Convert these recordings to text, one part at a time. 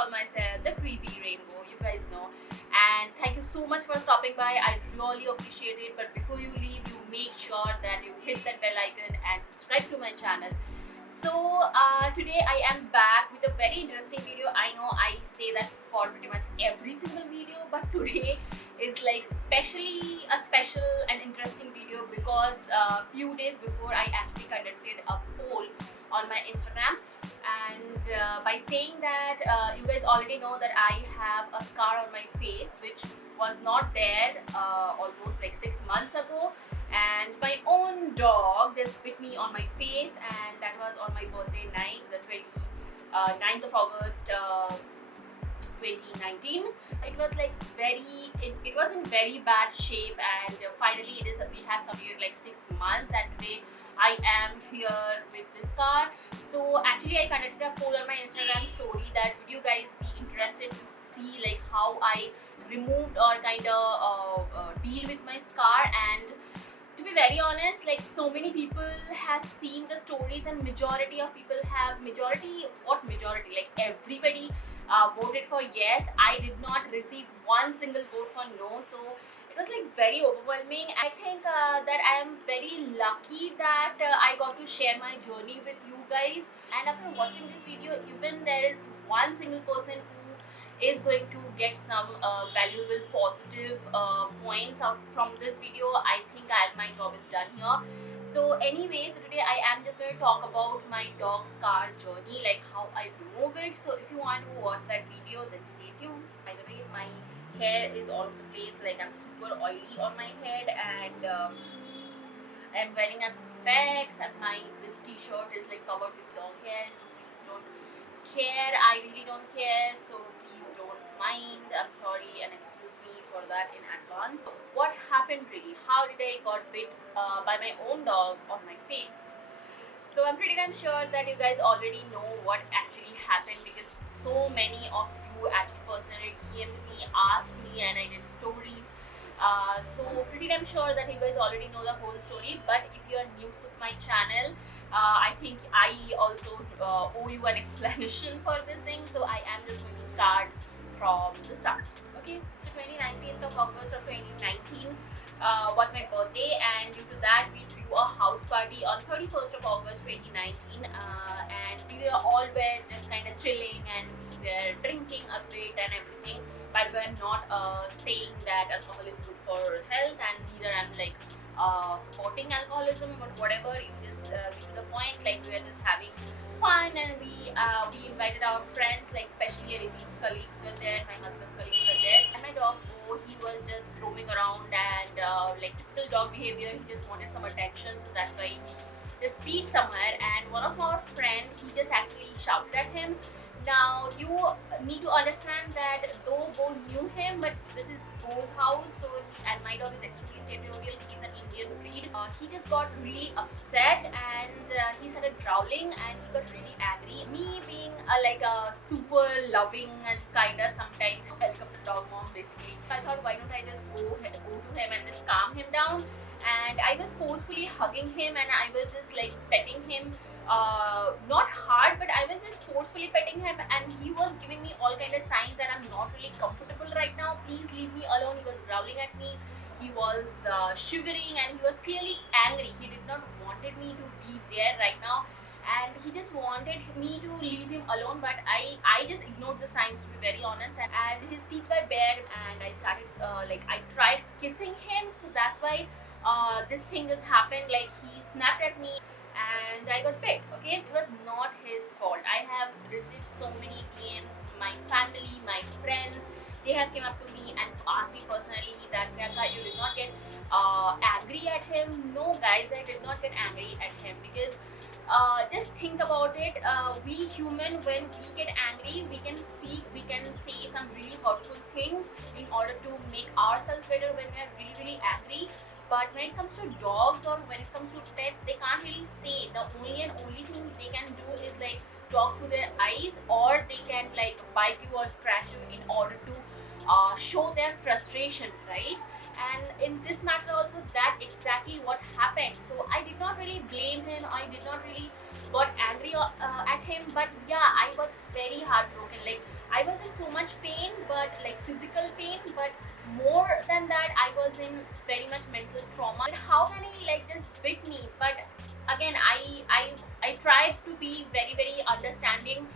call myself the Creepy Rainbow, you guys know. And thank you so much for stopping by. I really appreciate it. But before you leave, you make sure that you hit that bell icon and subscribe to my channel. So today I am back with a very interesting video. I know I say that for pretty much every single video, but today is like specially a special and interesting video because few days before I actually conducted a poll on my Instagram, and by saying that you guys already know that I have a scar on my face which was not there almost like 6 months ago, and my own dog just bit me on my face, and that was on my birthday night, the 29th of August 2019. It was like it was in very bad shape, and finally we have completed like 6 months, and today I am here with this car. So actually I conducted a poll on my Instagram story that would you guys be interested to see like how I removed or kind of deal with my scar. And to be very honest, like so many people have seen the stories, and majority of people have majority like everybody voted for yes. I did not receive one single vote for no, so it was like very overwhelming. I think that I am very lucky that I got to share my journey with you guys, and after watching this video, even there is one single person who is going to get some valuable positive points out from this video, I think my job is done here. So anyway, so today I am just going to talk about my dog scar journey, like how I remove it. So if you want to watch that video, then stay tuned. By the way, my hair is all over the place, like I'm super oily on my head, and I'm wearing a specs, and this t-shirt is like covered with dog hair, so please don't care. I really don't care, so please don't mind. I'm sorry and excuse me for that in advance. So what happened really? How did I got bit by my own dog on my face? So I'm pretty damn sure that you guys already know what actually happened, because so many of you actually personally DM'd me, asked me, and I did stories. So pretty damn sure that you guys already know the whole story. But if you are new to my channel, I think I also owe you an explanation for this thing. So I am just going to start from the start. Okay, the 29th of August of 2019 was my birthday, and due to that we threw a house party on 31st of August 2019, and we were just kind of chilling, and we were drinking a bit and everything. But we're not saying that alcohol is good for health, and neither I'm like supporting alcoholism, but whatever, you just give me the point. Like we were just having fun, and we invited our friends, like especially Arivi's colleagues were there, my husband's colleagues were there, and my dog Bo, he was just roaming around, and like typical dog behavior, he just wanted some attention, so that's why he just peed somewhere, and one of our friends, he just actually shouted at him. Now you need to understand that though Bo knew him, but this is Bo's house, so and my dog is extremely territorial. He's an Indian breed. He just got really upset, and he started growling, and he got really angry. Me being like a super loving and kinda sometimes helicopter dog mom basically, I thought why don't I just go to him and just calm him down. And I was forcefully hugging him, and I was just like petting him. Not hard, but I was just forcefully petting him, and he was giving me all kind of signs that I'm not really comfortable right now. Please leave me alone. He was growling at me. He was shivering, and he was clearly angry. He did not wanted me to be there right now, and he just wanted me to leave him alone. But I just ignored the signs, to be very honest. And his teeth were bare, and I started like I tried kissing him. So that's why this thing has happened. Like he snapped at me, and I got bit. Okay, it was not his fault. I have received so many DMs, my family, my friends, they have came up to me and asked me personally that Priyanka, you did not get angry at him. No guys, I did not get angry at him, because just think about it, we human, when we get angry, we can speak, we can say some really hurtful things in order to make ourselves better when we are really angry. But when it comes to dogs, or when it comes to pets, they can't really say. The only thing they can do is like talk through their eyes, or they can like bite you or scratch you in order to show their frustration, right? And in this matter also, that exactly what happened. So I did not really blame him, I did not really got angry at him, but yeah, I was very heartbroken. Like I was the trauma. But how can he like just bit me? But again, I tried to be very understanding,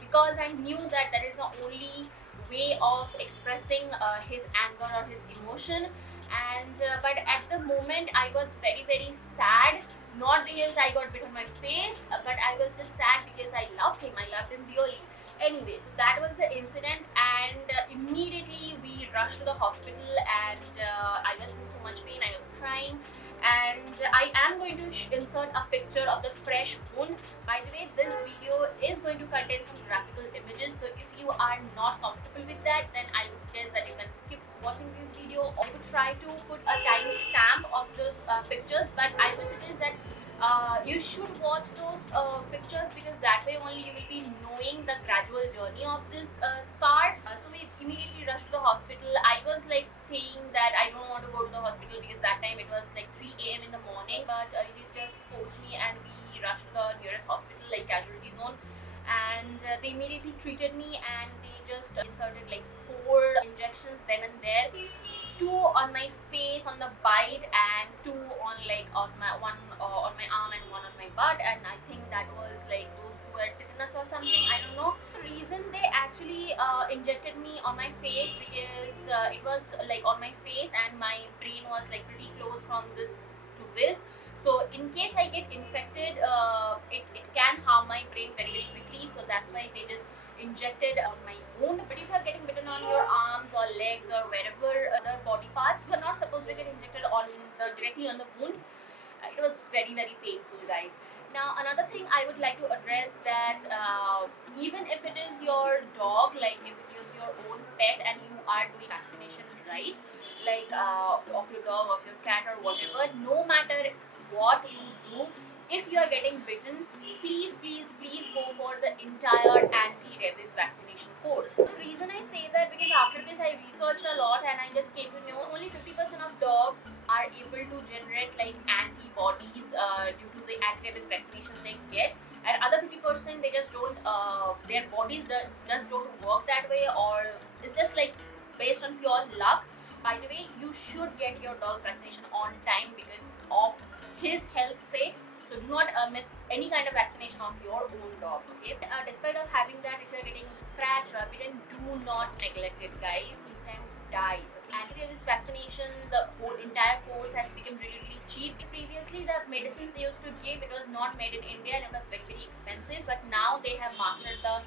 because I knew that that is the only way of expressing his anger or his emotion. And but at the moment I was very sad, not because I got bit on my face, but I was just sad because I loved him. I loved him dearly. Anyway, so that was the incident, and immediately we rushed to the hospital, and I was in so much pain. I was crying, and I am going to insert a picture of the fresh wound. By the way, this video is going to contain some graphical images, so if you are not comfortable with that, then I would suggest that you can skip watching this video. I would try to put a time stamp of those pictures, but I would suggest that you should watch those pictures, because that way only you will be knowing the gradual journey of this scar. So we immediately rushed to the hospital. I was like saying that I don't want to go to the hospital because that time it was like 3 a.m. in the morning, but it just forced me and we rushed to the nearest hospital, like casualty zone, and they immediately treated me, and they just inserted like 4 injections then and there. 2 on my face on the bite, and 2 on like on my one on my arm, and 1 on my butt, and I think that was like those 2 were tetanus or something, I don't know. The reason they actually injected me on my face, because it was like on my face and my brain was like pretty close from this to this, so in case I get infected, it can harm my brain very quickly, so that's why they just injected on my wound. But if you're getting bitten on your arms or legs or wherever other body parts, you're not supposed to get injected on directly on the wound. It was very painful, guys. Now another thing I would like to address, that even if it is your dog, like if it is your own pet and you are doing vaccination right, like of your dog, of your cat or whatever, no matter what you do, if you are getting bitten, please go for the entire anti-rabies vaccination course. The reason I say that, because after this I researched a lot and I just came to know only 50% of dogs are able to generate like antibodies due to the anti-rabies vaccination they get, and other 50% they just don't, their bodies just don't work that way, or it's just like based on pure luck. By the way, you should get your dog's vaccination on time because of his health's sake. So do not miss any kind of vaccination of your own dog, okay? Despite of having that, if you're getting scratched or bitten, do not neglect it, guys. You can die. Anti-rabies vaccination, the whole entire course has become really cheap. Previously, the medicines they used to give, it was not made in India and it was very expensive. But now they have mastered the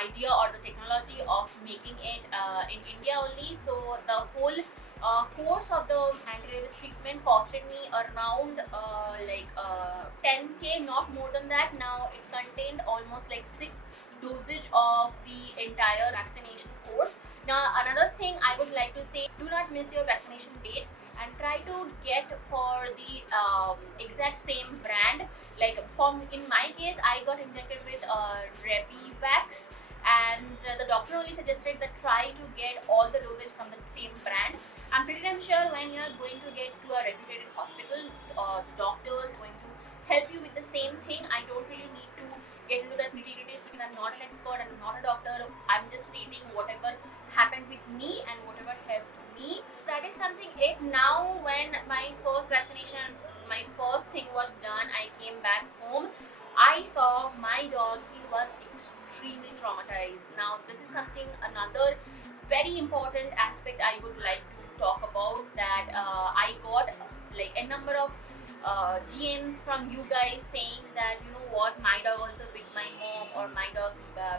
idea or the technology of making it in India only. So the whole course of the anti-rabies treatment costed me around 10k, not more than that. Now it contained almost like 6 dosage of the entire vaccination course. Now another thing I would like to say, do not miss your vaccination dates and try to get for the exact same brand. Like in my case, I got injected with Rebivax, and the doctor only suggested that try to get all the dosage from the same brand. I'm pretty damn sure when you're going to get to a reputed hospital, the doctor is going to help you with the same thing. I don't really need to get into that nitty-gritty because I'm not an expert, I'm not a doctor. I'm just stating whatever happened with me and whatever helped me. That is something it. Now when my first vaccination, my first thing was done, I came back home. I saw my dog, he was extremely traumatized. Now this is something, another very important aspect I would like to talk about, that I got like a number of DMs from you guys saying that, you know what, my dog also bit my mom, or my dog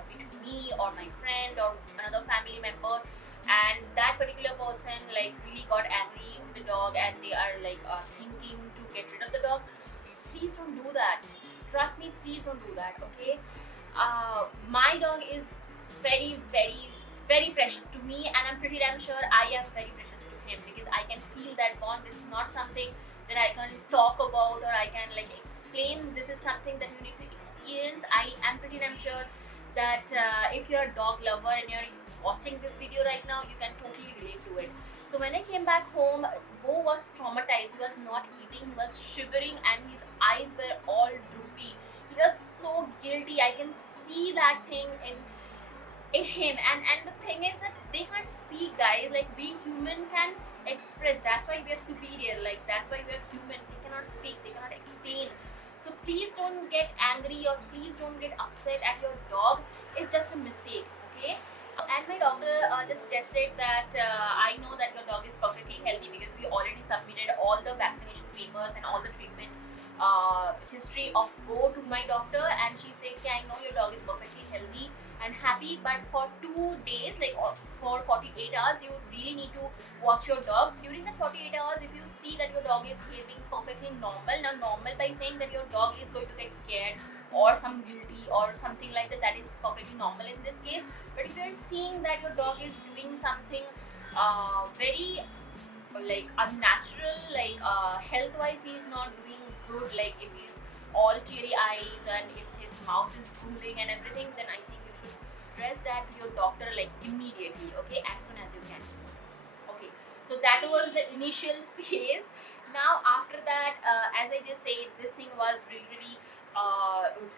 bit me, or my friend, or another family member, and that particular person like really got angry with the dog and they are like thinking to get rid of the dog. Please don't do that. Trust me, please don't do that, okay? My dog is very precious to me, and I'm pretty damn sure I am very precious to him, because I can feel that bond. This is not something that I can talk about or I can like explain. This is something that you need to experience. I am pretty damn sure that if you're a dog lover and you're watching this video right now, you can totally relate to it. So when I came back home, Bo was traumatized. He was not eating, he was shivering, and his eyes were all droopy. He was so guilty. I can see that thing in him, and the thing is that they can't speak, guys. Like we human can express. That's why we are superior. Like that's why we are human. They cannot speak. They cannot explain. So please don't get angry or please don't get upset at your dog. It's just a mistake. Okay. And my doctor just tested that I know that your dog is perfectly healthy because we already submitted all the vaccination papers and all the treatment history of Go to my doctor, and she said, "Okay, I know your dog is perfectly healthy and happy, but for 2 days, like for 48 hours, you really need to watch your dog. During the 48 hours, if you see that your dog is behaving perfectly normal, now normal by saying that your dog is going to get scared or some guilty or something like that, that is perfectly normal in this case. But if you're seeing that your dog is doing something very like unnatural, like health wise he is not doing good, like if he's all teary eyes and if his mouth is drooling and everything, then I think you should address that to your doctor like immediately, okay, as soon as you can. Okay, so that was the initial phase. Now after that, as I just said, this thing was really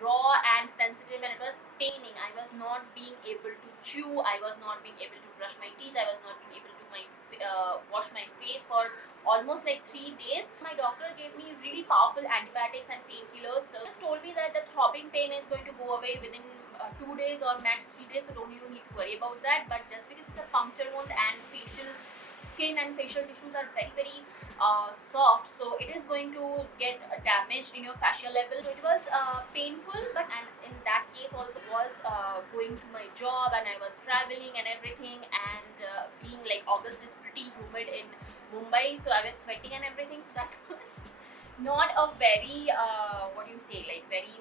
raw and sensitive and it was paining. I was not being able to chew, I was not being able to brush my teeth, I was not being able to wash my face for almost like 3 days. My doctor gave me really powerful antibiotics and painkillers. So just told me that the throbbing pain is going to go away within 2 days or max 3 days, so don't you need to worry about that. But just because it's a puncture wound and facial skin and facial tissues are very soft, so it is going to get damaged in your fascia level. So it was painful, but and in that case also was going to my job and I was traveling and everything, and being like August is pretty humid in Mumbai, so I was sweating and everything, so that was not a very what do you say, like very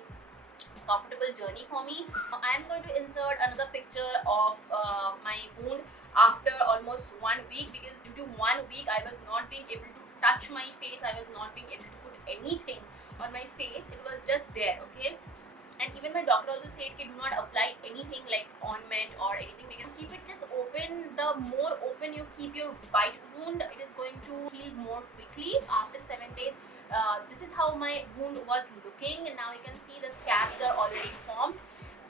comfortable journey for me. I am going to insert another picture of my wound after almost 1 week, because due to 1 week I was not being able to touch my face, I was not being able to put anything on my face, it was just there, okay. And even my doctor also said, do not apply anything like ointment or anything, because keep it just open. The more open you keep your bite wound, it is going to heal more quickly. After 7 days, this is how my wound was looking, and now you can see the scabs are already formed,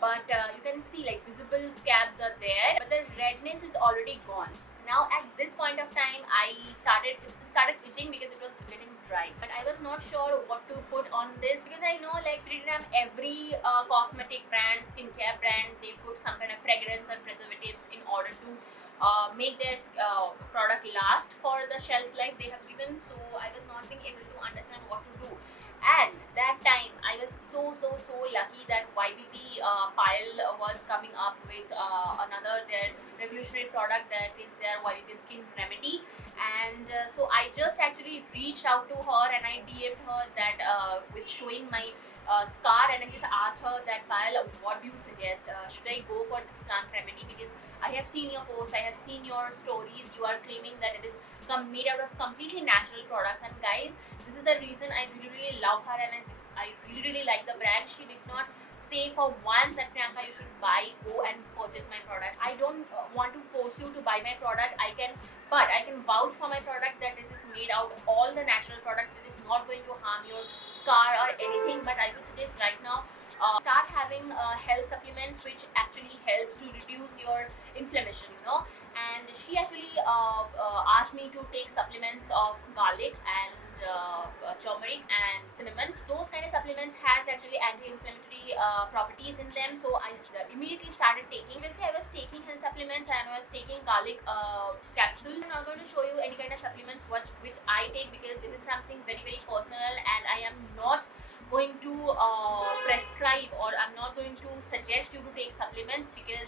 but you can see like visible scabs are there, but the redness is already gone. Now at this point of time I started itching because it was getting dry, but I was not sure what to put on this, because I know like pretty much every cosmetic brand, skincare brand, they put some kind of fragrance and preservatives in order to make their product last for the shelf life they have given. So I was not being able to understand what to do. And that time I was so lucky that YBP Pile was coming up with another their revolutionary product, that is their YBP Skin Remedy. And so I just actually reached out to her and I DM'd her that with showing my scar, and I just asked her that, Pile, what do you suggest? Should I go for this plant remedy? Because I have seen your posts, I have seen your stories, you are claiming that it is made out of completely natural products. And guys, this is the reason I really love her, and I really like the brand. She did not say for once that, Priyanka, you should go and purchase my product. I don't want to force you to buy my product. But I can vouch for my product that this is made out of all the natural products. It is not going to harm your scar or anything. But I would suggest right now, start having health supplements which actually helps to reduce your inflammation, And she actually asked me to take supplements of garlic and turmeric and cinnamon. Those kind of supplements has actually anti-inflammatory properties in them, so I immediately started taking. Basically, I was taking health supplements and I was taking garlic capsules. I'm not going to show you any kind of supplements which I take, because it is something very personal, and I am not going to prescribe, or I'm not going to suggest you to take supplements, because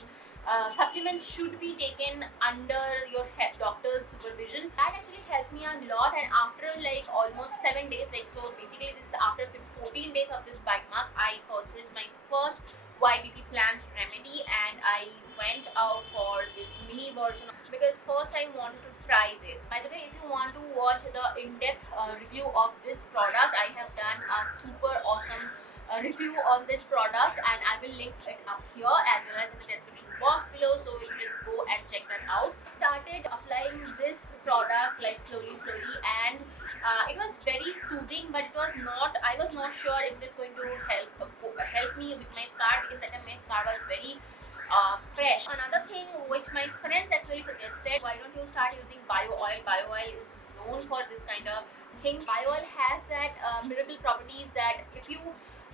supplements should be taken under your doctor's supervision. That actually helped me a lot, and after like almost 7 days, like, so basically this is after 14 days of this bite mark, I purchased my first YBP plant remedy, and I went out for this mini version, because first I wanted to try this. By the way, if you want to watch the in-depth review of this product, I have done a super awesome review on this product, and I will link it up here as well as in the description box below, so you just go and check that out. Started applying this product like slowly, and it was very soothing, but I was not sure if it is going to help me with my scar, because that time my scar was very fresh. Another thing which my friends actually suggested, why don't you start using bio oil? Bio oil is known for this kind of thing. Bio oil has that miracle properties that if you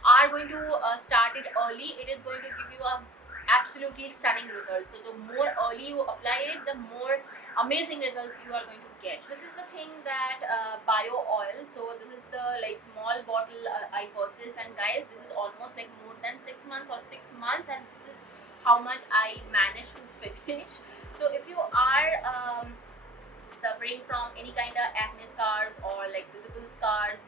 are going to start it early, it is going to give you a absolutely stunning results. So the more early you apply it, the more amazing results you are going to get. This is the thing that bio oil. So this is the like small bottle I purchased, and guys, this is almost like more than 6 months or 6 months, and this is how much I managed to finish. So if you are suffering from any kind of acne scars or like visible scars,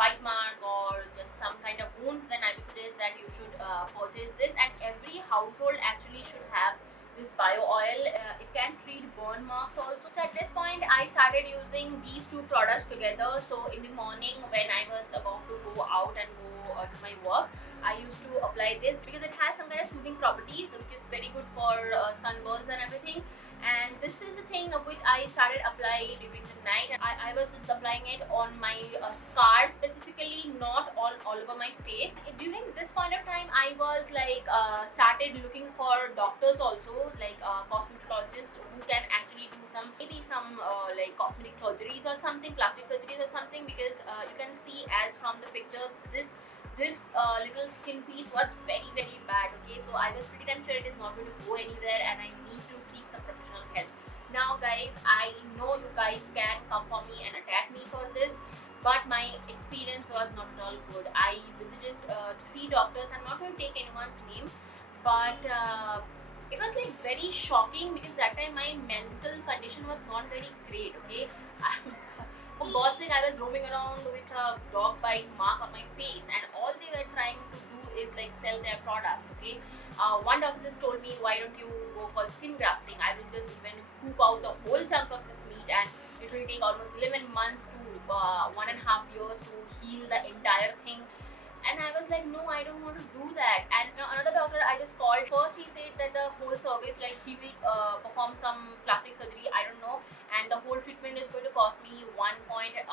bite mark, or just some kind of wound, then I would suggest that you should purchase this. And every household actually should have this bio oil. It can treat burn marks also. So at this point I started using these two products together. So in the morning when I was about to go out and go to my work, I used to apply this because it has some kind of soothing properties which is very good for sunburns and everything. And this is the thing of which I started applying during the night. I was just applying it on my scars specifically, not all over my face. During this point of time I was like started looking for doctors also, like cosmetologists who can actually do some maybe some like cosmetic surgeries or something, plastic surgeries or something, because you can see as from the pictures this little skin piece was very bad. Okay, so I was pretty damn sure it is not going to go anywhere and I need to seek some professional help. Now guys, I know you guys can come for me and attack me for this, but my experience was not at all good. I visited 3 doctors. I'm not going to take anyone's name, but it was like very shocking because that time my mental condition was not very great. Okay, for God's sake, I was roaming around with a dog bite mark on my face, and all they were trying to do is like sell their products. Okay, one doctor just told me, why don't you go for skin grafting? I will just even scoop out the whole chunk of this meat, and it will take almost 11 months to 1.5 years to heal the entire thing. And I was like, no, I don't want to do that. And another doctor I just called. First he said that the whole service, like he will perform some plastic surgery, I don't know, and the whole treatment is going to cost me 1.5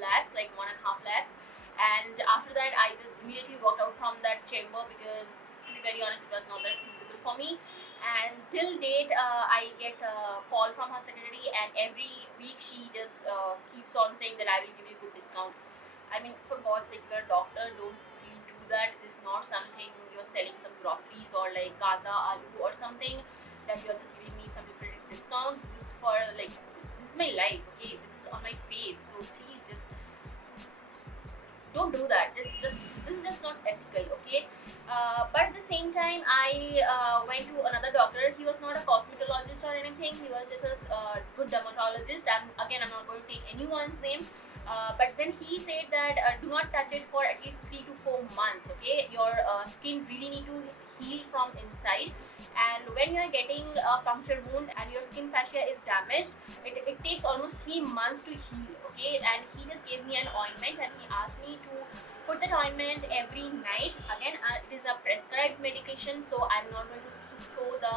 lakhs, like 1.5 lakhs. And after that I just immediately walked out from that chamber because, to be very honest, it was not that feasible for me. And till date I get a call from her secretary, and every week she just keeps on saying that I will give you good discount. I mean, for God's sake, you're a doctor, don't really do that. It is not something you're selling some groceries or like kanda, aloo or something that you're just giving me some little discount. This is for like, this is my life, okay? This is on my face, so please just don't do that. This is just not ethical, okay? But at the same time, I went to another doctor. He was not a cosmetologist or anything. He was just a good dermatologist. And again, I'm not going to take anyone's name. But then he said that do not touch it for at least 3 to 4 months. Okay, your skin really need to heal from inside, and when you are getting a puncture wound and your skin fascia is damaged, it takes almost 3 months to heal. Okay, and he just gave me an ointment and he asked me to put that ointment every night. Again, it is a prescribed medication, so I'm not going to show the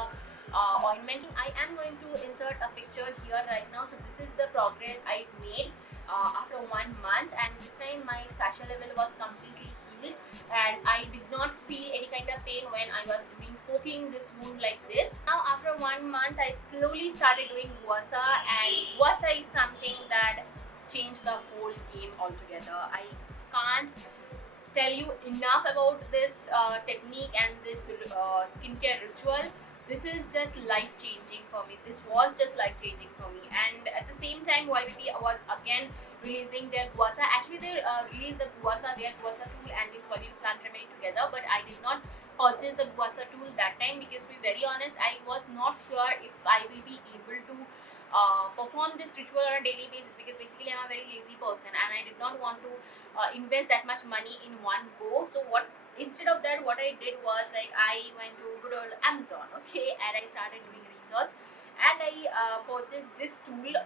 ointment. I am going to insert a picture here right now. So this is the progress I've made after 1 month, and this time my fascia level was completely healed and I did not feel any kind of pain when I was doing poking this wound like this. Now after 1 month I slowly started doing guasa, and guasa is something that changed the whole game altogether. I can't tell you enough about this technique and this skincare ritual. This is just life-changing for me. This was just life-changing for me. And at the same time, YBB was again releasing their guasa. Actually, they released the guasa, their guasa tool and this volume plant remedy together. But I did not purchase the guasa tool that time because, to be very honest, I was not sure if I will be able to perform this ritual on a daily basis, because basically I'm a very lazy person and I did not want to invest that much money in one go. So instead of that, what I did was like I went to good old Amazon, okay, and I started doing research, and I purchased this tool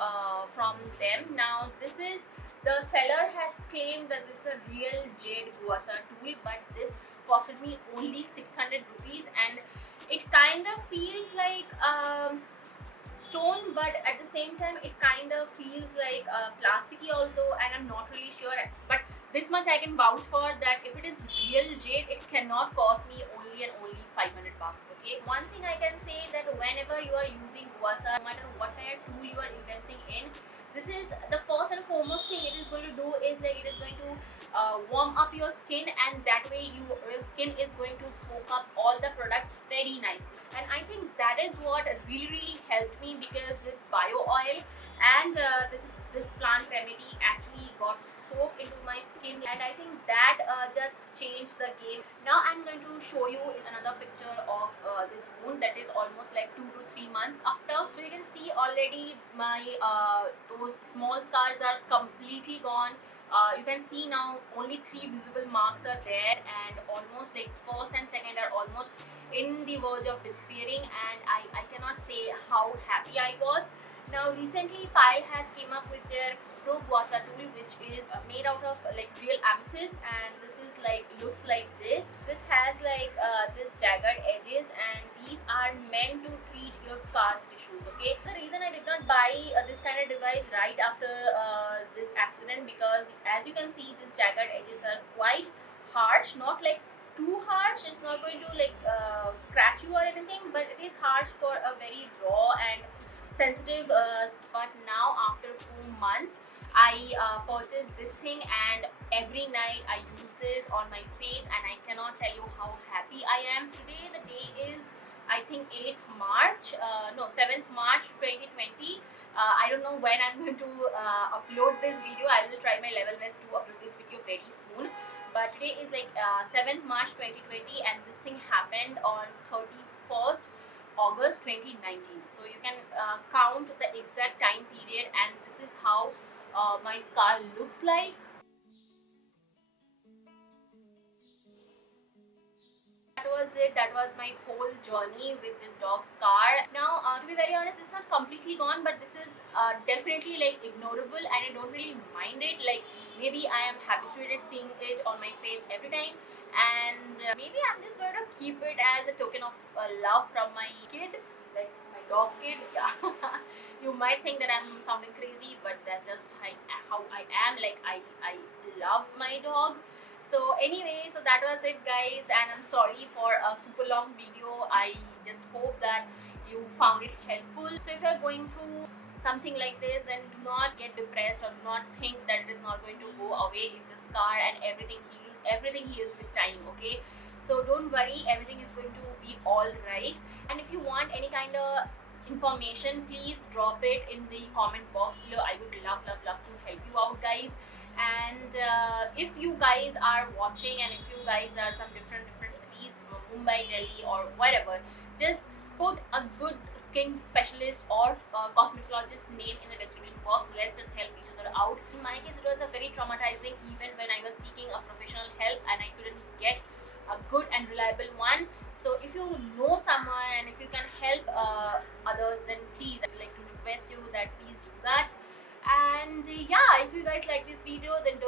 from them. Now the seller has claimed that this is a real jade guasa tool, but this costed me only 600 rupees, and it kind of feels like stone, but at the same time it kind of feels like plasticky also, and I'm not really sure. But this much I can vouch for, that if it is real jade, it cannot cost me only and only 500 bucks. Okay, one thing I can say that whenever you are using Guasa, no matter what kind of tool you are investing in, this is the first and foremost thing it is going to do is like it is going to warm up your skin, and that way your skin is going to soak up all the products very nicely. And I think that is what really helped me, because this bio oil and this plant remedy actually got soaked into my skin, and I think that just changed the game. Now I'm going to show you in another picture of this wound that is almost like 2 to 3 months after. So you can see already my those small scars are completely gone. You can see now only 3 visible marks are there, and almost like first and second are almost in the verge of disappearing, and I cannot say how happy I was. Now recently Pyle has came up with their Pro Guasa tool, which is made out of like real amethyst, and this is like looks like this. This has like this jagged edges, and these are meant to treat your scars tissues. Okay, the reason I did not buy this kind of device right after this accident, because as you can see these jagged edges are quite harsh, not like too harsh. It's not going to like scratch you or anything, but it is harsh for a very raw and sensitive but now after 4 months I purchased this thing, and every night I use this on my face, and I cannot tell you how happy I am. Today the day is I think 8th March, no 7th March 2020. I don't know when I'm going to upload this video. I will try my level best to upload this video very soon, but today is like 7th March 2020, and this thing happened on 31st August 2019. So you can count the exact time period, and this is how my scar looks like. That was it. That was my whole journey with this dog scar. Now, to be very honest, it's not completely gone, but this is definitely like ignorable, and I don't really mind it. Like maybe I am habituated seeing it on my face every time, and maybe I'm just going to keep it as a token of love from my kid, like my dog kid. Yeah. You might think that I'm sounding crazy, but that's just how I am. Like I love my dog. So anyway, so that was it guys, and I'm sorry for a super long video. I just hope that you found it helpful. So if you're going through something like this, then do not get depressed, or do not think that it is not going to go away. It's a scar, and everything heals with time. Okay, so don't worry, everything is going to be all right. And if you want any kind of information, please drop it in the comment box below. I would love to help you out guys. And if you guys are watching, and if you guys are from different cities, from Mumbai, Delhi or wherever, just put a good skin specialist or cosmetologist name in the description box. Let's just help each other out. In my case, it was a very traumatizing event when I was seeking a professional help and I couldn't get a good and reliable one. So if you know someone and if you can help others, then please, I would like to request you that please do that. And yeah, if you guys like this video, then